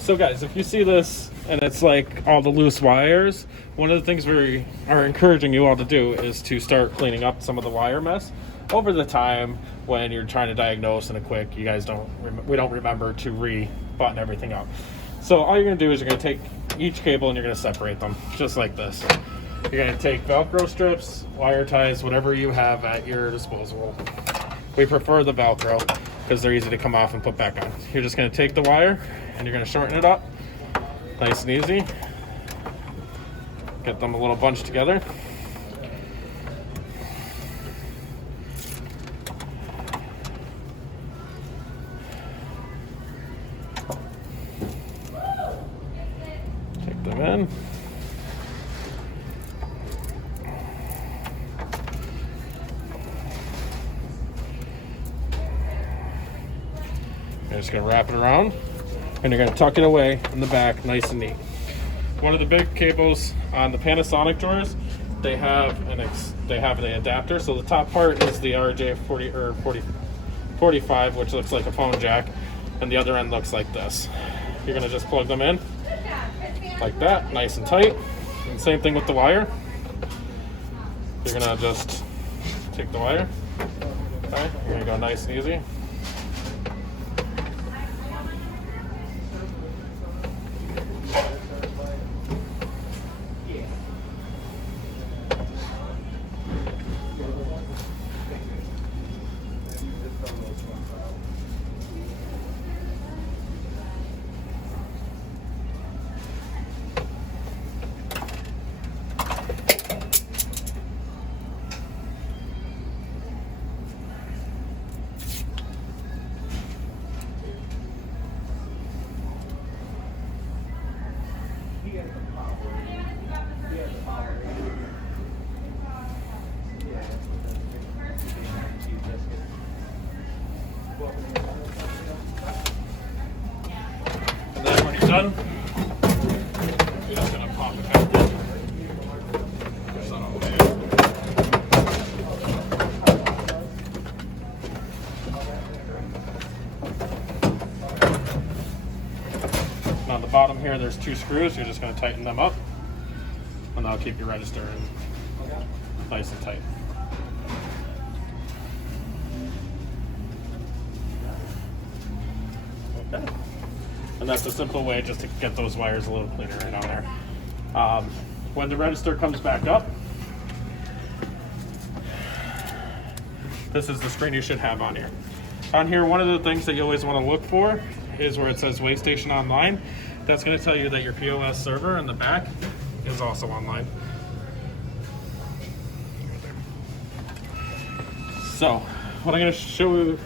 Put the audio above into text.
So guys, if you see this and it's like all the loose wires, one of the things we are encouraging you all to do is to start cleaning up some of the wire mess over the time when you're trying to diagnose in a quick. You guys we don't remember to re-button everything up. So all you're going to do is you're going to take each cable and you're going to separate them just like this. You're going to take Velcro strips, wire ties, whatever you have at your disposal. We prefer the Velcro because they're easy to come off and put back on. You're just going to take the wire and you're going to shorten it up, nice and easy. Get them a little bunched together. Take them in. You're just going to wrap it around and you're going to tuck it away in the back nice and neat. One of the big cables on the Panasonic drawers, they have an adapter. So the top part is the RJ40 or 45, which looks like a phone jack, and the other end looks like this. You're going to just plug them in like that, nice and tight. And same thing with the wire. You're going to just take the wire. Okay, you're going to go nice and easy. And then when you're done, you're just going to pop it back in. Push that all the way in. And on the bottom here, there's 2 screws. You're just going to tighten them up, and that'll keep your register in nice and tight. Okay. And that's a simple way just to get those wires a little cleaner right on there. When the register comes back up, this is the screen you should have on here. On here, one of the things that you always want to look for is where it says Waystation Online. That's going to tell you that your POS server in the back is also online. So, what I'm going to show you